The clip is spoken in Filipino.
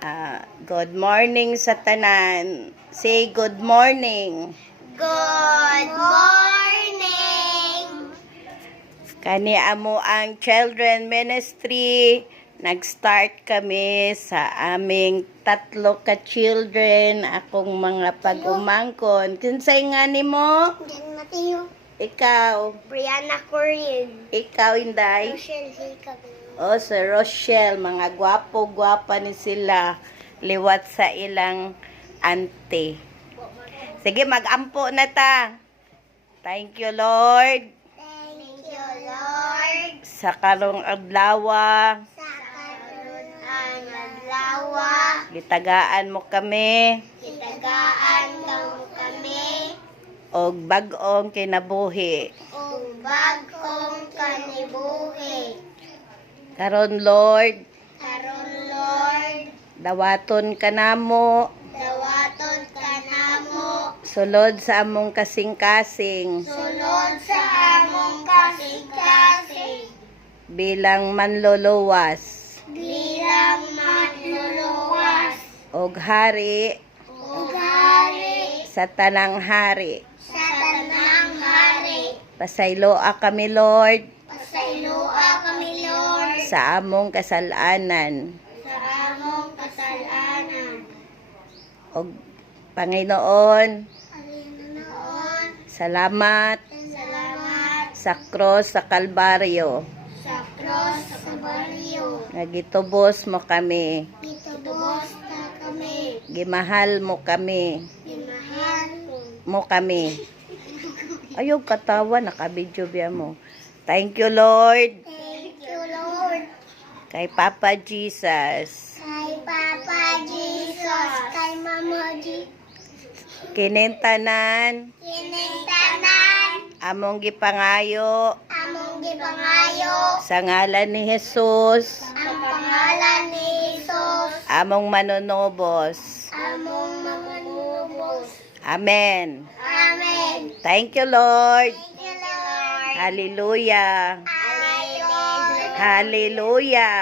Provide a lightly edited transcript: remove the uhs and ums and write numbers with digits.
Good morning sa tanan. Say good morning. Good morning! Kani amo ang Children Ministry. Nag-start kami sa aming tatlo ka children, akong mga pag-umangkon. Kinsay nga nimo? Jan Mateo. Ikaw. Brianna Corin. Ikaw, Inday. Rochelle Jacob. O, sa Rochelle, mga gwapo-gwapa ni sila, liwat sa ilang ante. Sige, mag-ampo na ta. Thank you, Lord. Thank you, Lord. Sa karong adlaw, Sa karunan adlawa, gitagaan mo kami, itagaan kamo kami, og bag-ong kinabuhi. ug bagong kanibuhi. Karon, Lord, Karon, Lord, dawaton ka namo, dawaton ka namo, sulod sa among kasing-kasing, sulod sa among kasing-kasing, bilang manluluwas, bilang manluluwas, og hari, ug hari, sa tanang hari. sa tanang hari. Pasayloa kami, Lord, Pasayloa kami, Lord, sa among kasalanan. sa among kasalanan. Og Panginoon, Panginoon, salamat salamat sa cross sa Kalbaryo. sa cross sa baryo. Nga gitubos mo kami, Itubos na kami, gimahal mo kami, imahal mo kami. Ayaw katawa, nakabidyo biya mo. Thank you, Lord, Thank you, Lord. kay Papa Jesus. Kay Papa Jesus, kay Mama G. Kinintanan, Kinintanan, among gipangayo, among gipangayo, sa ngalan ni Jesus, ang pangalan ni Jesus, among manunubos. among mga nubos. Amen. Amen. Thank you, Lord. Thank you, Lord. Hallelujah. Hallelujah. Hallelujah.